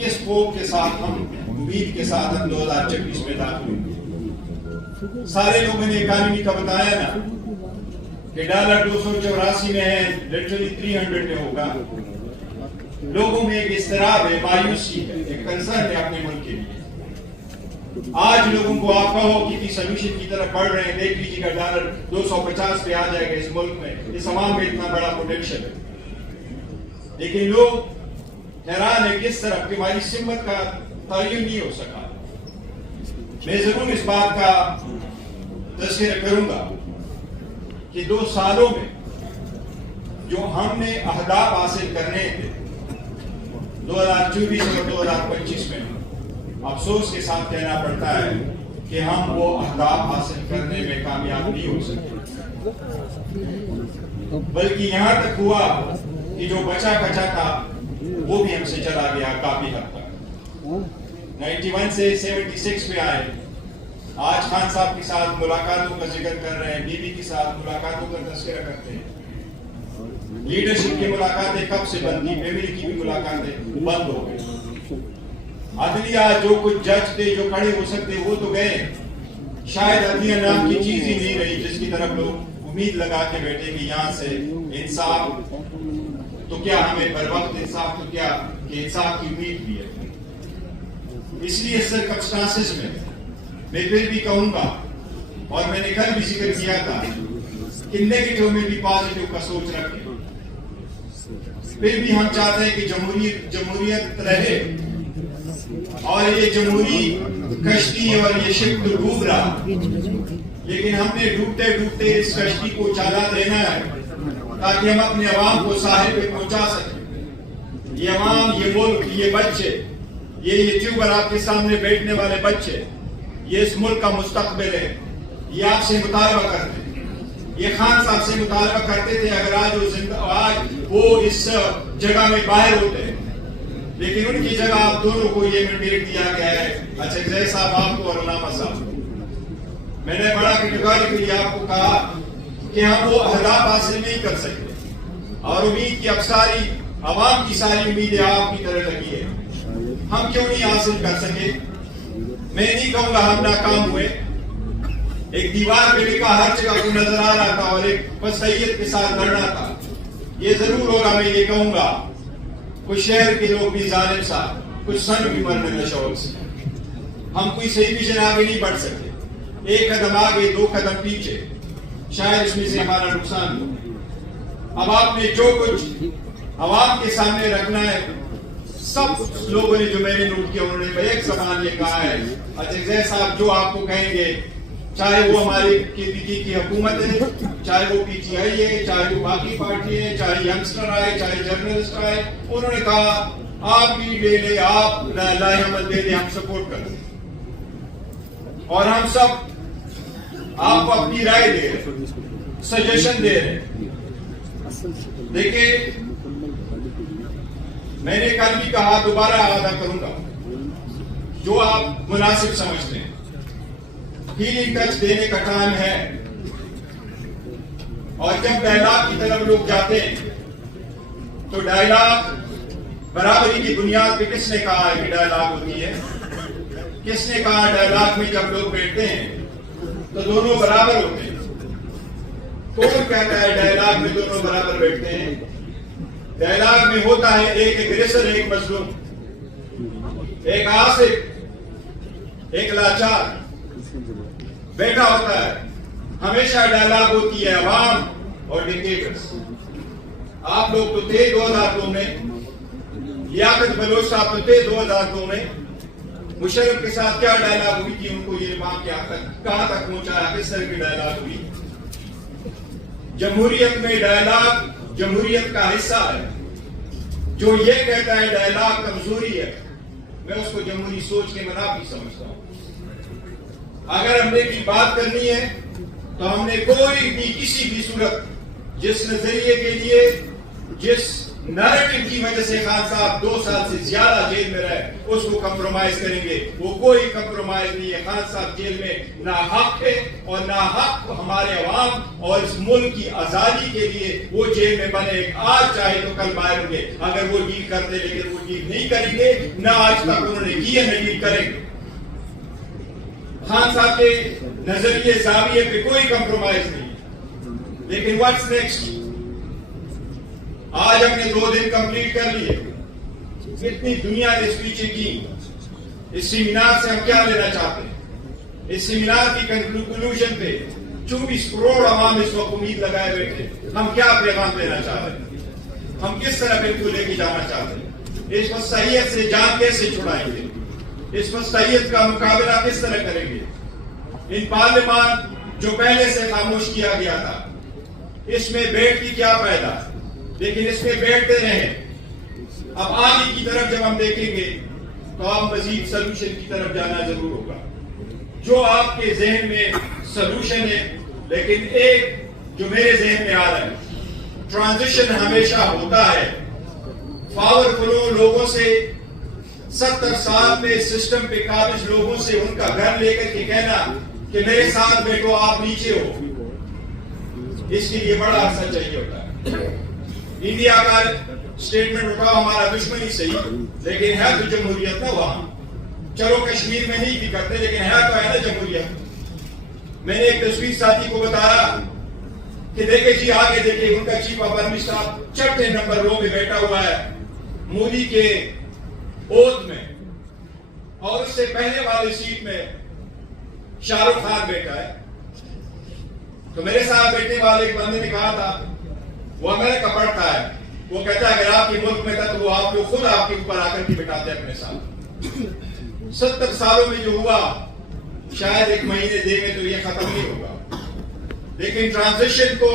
کس خوف کے ساتھ ہم امید کے ساتھ ہم 2026 میں داخل ہوئے. سارے لوگوں نے اکانومی کا بتایا نا کہ ڈالر 284 میں ہے, لٹرلی 300 میں ہوگا. لوگوں میں ایک اضطراب ہے, مایوسی ہے, ایک کنسرن ہے اپنے ملک کے لیے. آج لوگوں کو آپ کہو کہ سمیشن کی طرف بڑھ رہے ہیں, دیکھ لیجیے گا ڈالر 250 پہ آ جائے گا اس ملک میں, اس عوام میں اتنا بڑا پوٹینشل ہے. لیکن لوگ حیران ہے کس طرح کہ ہماری سمت کا تعین نہیں ہو سکا. میں ضرور اس بات کا تذکرہ کروں گا کہ 2 سالوں میں جو ہم نے اہداف حاصل کرنے تھے 2024 اور 2025 میں, افسوس کے ساتھ کہنا پڑتا ہے کہ ہم وہ اہداف حاصل کرنے میں کامیاب نہیں ہو سکے, بلکہ یہاں تک ہوا کہ جو بچا کچا تھا وہ بھی ہم سے چلا گیا کافی حد تک. 91 سے 76 پہ آئے. آج خان صاحب کے ساتھ ملاقاتوں کا ذکر کر رہے ہیں, بی بی کے ساتھ ملاقاتوں کا تذکرہ کرتے ہیں. لیڈرشپ کی ملاقاتیں کب سے بند تھی, فیملی کی بھی ملاقاتیں بند ہو گئی. عدلیہ جو کچھ جج تھے جو کھڑے ہو سکتے وہ تو گئے. شاید عدلیہ نام کی چیز ہی نہیں رہی جس کی طرف لوگ امید لگا کے بیٹھے کہ یہاں سے انصاف تو کیا, ہمیں بر وقت انصاف تو کیا, کہ انصاف کی امید بھی ہے. اس لیے سرکمسٹانسز میں پھر بھی کہوں گا, اور میں نے کل بھی ذکر کیا تھا کہ نیگیٹو میں بھی پازیٹو کا سوچ رکھیں. پھر بھی ہم چاہتے ہیں کہ جمہوریت رہے, اور یہ جمہوری کشتی اور یہ شپ تو ڈوب رہا, لیکن ہم نے ڈوبتے ڈوبتے اس کشتی کو چلا دینا ہے تاکہ ہم اپنے عوام کو ساحل پہ پہنچا سکیں. یہ عوام, یہ ملک, یہ بچے, یہ یوٹیوبر آپ کے سامنے بیٹھنے والے بچے, یہ اس ملک کا مستقبل ہے. یہ آپ سے مطالبہ کرتے ہیں, یہ خان صاحب سے مطالبہ کرتے تھے اگر آج وہ اس جگہ میں باہر ہوتے ہیں, لیکن ان کی جگہ آپ دونوں کو یہ مینڈیٹ دیا گیا ہے, اچھا زید صاحب آپ کو اور علامہ صاحب. میں نے بڑا کیٹیگوریکلی آپ کو کہا کہ ہم وہ اہداف حاصل نہیں کر سکتے, اور امید کی اب ساری عوام کی ساری امیدیں آپ کی طرح لگی ہے. ہم کیوں نہیں حاصل کر سکے؟ میں نہیں کہوں گا ہم ناکام ہوئے. ایک دیوار پہ لکھا ہر جگہ کو نظر آ رہا تھا اور ایک بصیت کے ساتھ لڑنا تھا. یہ ضرور ہوگا, میں یہ کہوں گا کچھ شہر کے لوگ بھی ظالم صاحب, کچھ سن بھی مرنے نشول سے. ہم کوئی صحیح ویژن آگے نہیں بڑھ سکتے. ایک قدم آگے 2 قدم پیچھے, شاید اس میں سے ہمارا نقصان ہو. اب آپ نے جو کچھ عوام کے سامنے رکھنا ہے, سب لوگوں نے جو میں نے نوٹ کیا انہوں نے ایک زبان یہ کہا ہے, اچھا زید صاحب جو آپ کو کہیں گے, چاہے وہ ہماری KPT کی حکومت ہے, چاہے وہ PTI ہے, چاہے وہ باقی پارٹی ہے, چاہے ینگسٹر آئے, چاہے جرنلسٹ آئے, انہوں نے کہا آپ بھی لے لیں, آپ لائے عمل دے دیں, ہم سپورٹ کر دیں. اور ہم سب آپ کو اپنی رائے دے رہے, سجیشن دے رہے. دیکھیں میں نے کل بھی کہا, دوبارہ اعادہ کروں گا, جو آپ مناسب سمجھتے ہیں. ہیلنگ ٹچ دینے کا ٹائم ہے, اور جب ڈائلاگ کی طرف لوگ جاتے ہیں تو ڈائلاگ برابری کی بنیاد پہ کس نے کہا ہے کہ ڈائلاگ ہوتی ہے؟ کس نے کہا ڈائلاگ میں جب لوگ بیٹھتے ہیں تو دونوں برابر ہوتے ہیں؟ کون کہتا ہے ڈائلاگ میں دونوں برابر بیٹھتے ہیں؟ ڈائلاگ میں ہوتا ہے ایک اگریسر, ایک مظلوم, ایک آصف, ایک لاچار بیٹھا ہوتا ہے. ہمیشہ ڈائلاگ ہوتی ہے عوام اور ڈکٹیٹرز. آپ لوگ تو تھے 2002 میں, لیاقت بلوچ صاحب تو تھے 2002 میں. مشرف کے ساتھ کیا ڈائلاگ ہوئی تھی, ان کو یہ بات کہاں تک پہنچایا, کس طرح کی ڈائلاگ ہوئی. جمہوریت میں ڈائلاگ جمہوریت کا حصہ ہے. جو یہ کہتا ہے ڈائلاگ کمزوری ہے, میں اس کو جمہوری سوچ کے منافی سمجھتا ہوں. اگر ہم نے بھی بات کرنی ہے تو ہم نے کوئی بھی کسی بھی صورت جس نظریے کے لیے, جس نریٹو کی وجہ سے خان صاحب 2 سال سے زیادہ جیل میں رہے، اس کو کمپرومائز کریں گے؟ وہ کوئی کمپرومائز نہیں ہے. خان صاحب جیل میں ناحق ہے، اور ناحق ہمارے عوام اور اس ملک کی آزادی کے لیے وہ جیل میں بنے. آج چاہے تو کل باہر ہوں گے اگر وہ ڈیل کرتے، لیکن وہ ڈیل نہیں کریں گے، نہ آج تک انہوں نے کی ہے نہ ڈیل کریں گے. خان صاحب کے نظریے زاویے پہ کوئی کمپرومائز نہیں. لیکن واٹس نیکسٹ؟ آج ہم نے 2 دن کمپلیٹ کر لیے. اتنی دنیا نے اسپیچیں کی. اس سیمینار سے ہم کیا لینا چاہتے ہیں؟ اس سیمینار کی کنکلوژن پہ 24 کروڑ عوام اس وقت امید لگائے بیٹھے. ہم کیا پیغام دینا چاہتے ہیں؟ ہم کس طرح بل کو لے کے جانا چاہتے ہیں؟ اس مسیحیت سے جان کیسے چھڑائیں گے؟ اس مسیحیت کا مقابلہ کس طرح کریں گے؟ ان پارلیمان جو پہلے سے خاموش کیا گیا تھا، اس میں بیٹھ کی کیا فائدہ؟ لیکن اس میں بیٹھتے رہیں. اب آگے کی طرف جب ہم دیکھیں گے تو آپ مزید سلوشن کی طرف جانا ضرور ہوگا. جو آپ کے ذہن میں سلوشن ہے، لیکن ایک جو میرے ذہن میں آ رہا ہے، ٹرانزیشن ہمیشہ ہوتا ہے. پاورفل لوگوں سے 70 سال میں سسٹم پہ قابض لوگوں سے ان کا گھر لے کر کے کہنا کہ میرے ساتھ بیٹھو، آپ نیچے ہو، اس کے لیے بڑا عرصہ چاہیے ہوتا ہے. انڈیا کا اسٹیٹمنٹ اٹھاؤ ہمارا دشمنی صحیح، لیکن ہے تو جمہوریت نا وہاں. چلو کشمیر میں نہیں بھی کرتے، لیکن ہے تو ہے نا جمہوریت. میں نے ایک تصویر ساتھی کو بتایا کہ دیکھیں جی آگے دیکھیں، ان کا چیف آف آرمی صاحب 6 نمبر رو میں بیٹھا ہوا ہے مودی کے اوت میں، اور اس سے پہلے والی سیٹ میں شاہ رخ خان بیٹھا ہے. تو میرے ساتھ بیٹھنے والے ایک بندے نے کہا تھا، وہ امریکہ پڑھتا ہے، وہ کہتا ہے اگر آپ کے ملک میں تھا تو وہ آپ کو خود آپ کے اوپر آ کر کے بٹھاتے اپنے ساتھ. 70 سالوں میں جو ہوا شاید 1 مہینے دے میں تو یہ ختم نہیں ہوگا. لیکن ٹرانزیشن کو